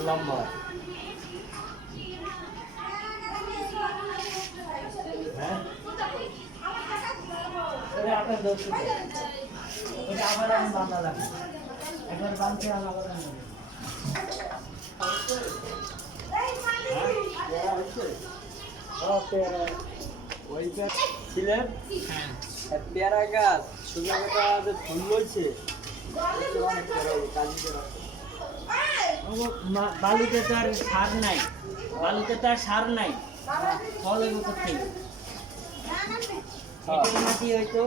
লম্বা হ্যাঁ আপনার দোষ আবার আমি বাঁধা লাগবে একবার বাঁধতে আবার পেয়ারা গাছ সুন্দর ফুল বলছে বালুতে তো আর সার নাই বালুতে তো আর সার নাই ফল এগুলো করতে মাটি হয়তো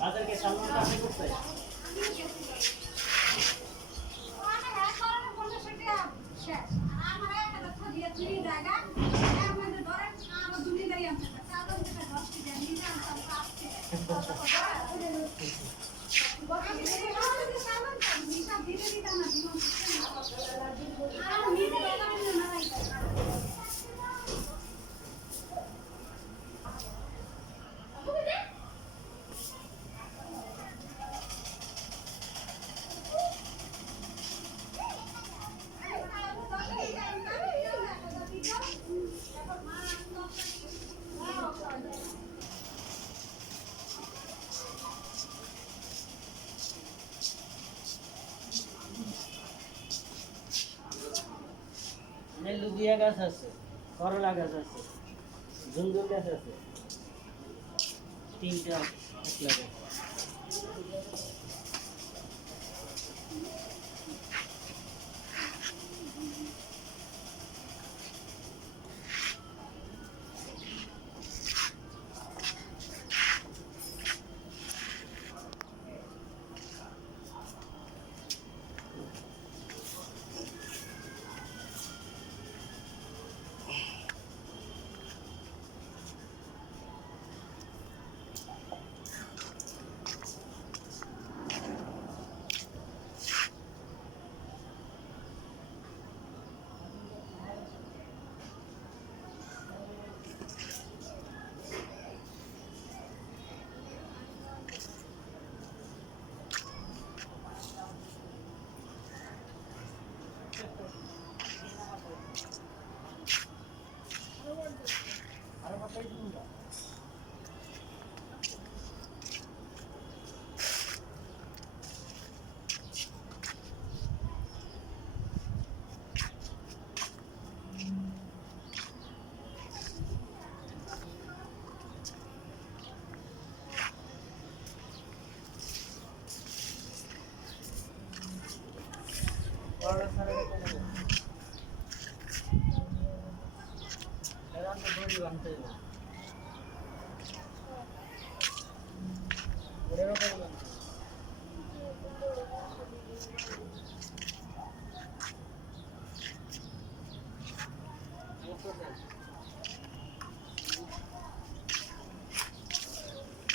বাজারকে সামনে কাছে করতে লুদিয়া গাছ আছে করলা গাছ আছে ঝুমঝুম গাছ আছে তিনটা গাছ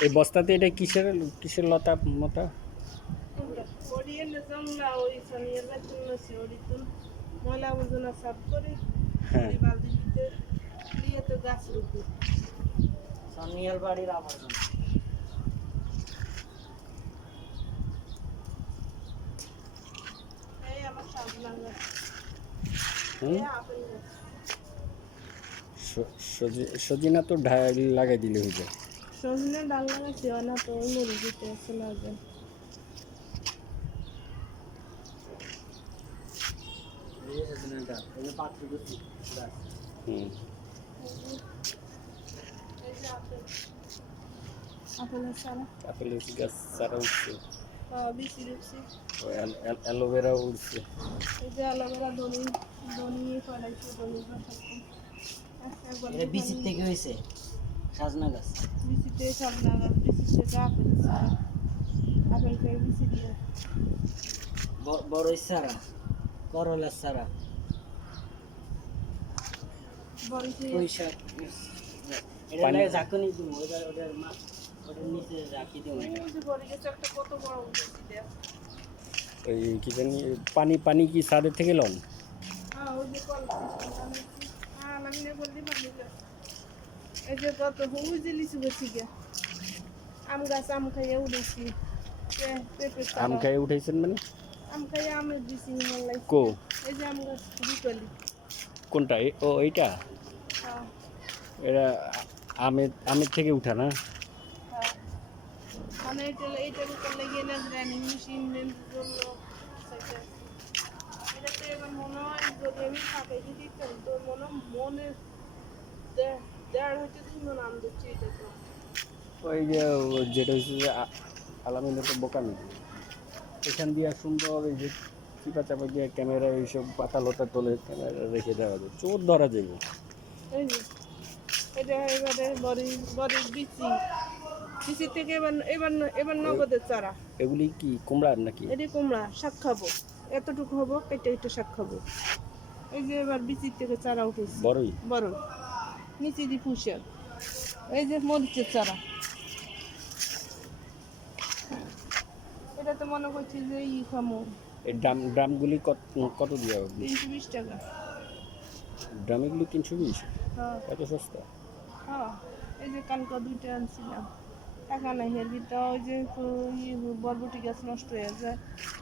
এই বস্তাতে এটা কিসের কিসের লতা মতা ময়লা আবর্জনা সাফ করে হ্যাঁ বালতির ভিতরে দিয়ে তো গাছ রুপি সনিয়াল বাড়ির আবর্জনা এই আমার সাজনা গাছ হুম এই আপেল গাছ সজিনা তো লাগাই দিলে হয়ে যায় সজনে ডাল লাগাইছি না তো মরে যেতে আছে না যে হুম আপেলের সারা আপেলের গাছ চারা উঠছে বিচি রুপছি অ্যালোভেরা উঠছে এই যে অ্যালোভেরা ধনি ফলাইছি ধনি এটা বিচির থেকে হয়েছে সাজনা গাছ বিচিতে সাজনা গাছ বিচিতে আপেল সারা আপেল খেয়ে বিচি দিয়ে বড় সারা করলার সারা বড়িতে পুঁইশাক এটা লাগে ঝাঁকুনি দিব ওটার নিচে রাখি দিব এই যে বড়ি গাছ একটা কত বড় উঠেছি দেখ ওই কি জানি পানি পানি কি ছাদের থেকে লন? হ্যাঁ ওই যে কল হ্যাঁ আমি না বললি পানি এই যে কত ওই যে লিচু বেশি গে আম গাছ আম খাইয়ে উঠেছি পেঁপে আম চারা খাই উঠাইছেন মানে? আম খাইয়ে আমের দিছি হিমালয় কো এই যে আম গাছ বিকলি কোনটা? ও এইটা? হ্যাঁ এটা আমের আমের থেকে উঠা না? হ্যাঁ মানে এইটার উপর লেগে না গ্রাইন্ডিং মেশিন করলো এটা তো এবার মনে হয় যদি আমি ফাঁকাইতে দিতাম তো মনে দেড় হইতে 2 মন আম দিচ্ছি এটা তো ওই যে যেটা হচ্ছে যে আলামিনের তো বোকামি, এখান দিয়ে সুন্দর এই যে চিপা চাপা দিয়ে ক্যামেরা এইসব পাতা লতা তোলে ক্যামেরা রেখে দেওয়া যায়, চোর ধরা যাবে। এই যে এটা এবারে বড়ির বিচি থেকে এবার নগদের চারা এগুলি কি কুমড়ার নাকি? এটি কুমড়া শাক খাবো এতটুকু হবো কেটে কেটে শাক খাবো এই যে এবার বিচির থেকে চারা উঠেছে বড়ই? বড় নিচে দি ফুসের এই যে মরিচের চারা এটা তো মনে করছি যে খামো এই ড্রামগুলি কত দিয়ে হবে? 320 টাকা ড্রামগুলি 320? হ্যাঁ এত সস্তা? হ্যাঁ এই যে কালকে 2টা আনছিলাম টাকা নাই এর ভিতরে ওই যে বরবটি গাছ নষ্ট হয়ে যায়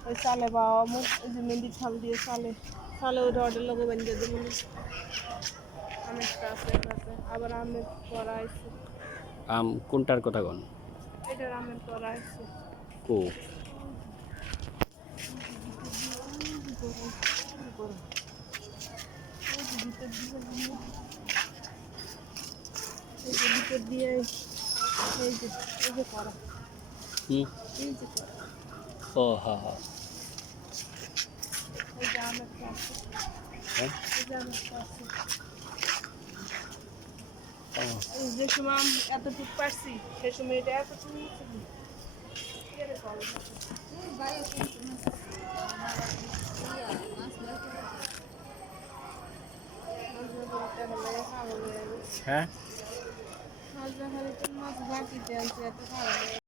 ওই চালে বা ওই যে মেহেন্দির ছাল দিয়ে চালে ওই রডের লগে বেঁধে দেবো আমেরটা আছে আবার আমের করা আছে আম কোনটার কথা কন? এটার আমের করা আছে কো ভিতর দিয়ে এই যে করা হুম এই যে করা ও হ্যাঁ হ্যাঁ এই যে আমেরটা আছে হ্যাঁ এই যে আমেরটা আছে ও এই যে সময় আম এতটুকু পারছি সে সময় এটা এতটুকু ছিল হ্যাঁ মাছ বাকিতে আনছি এত খারাপ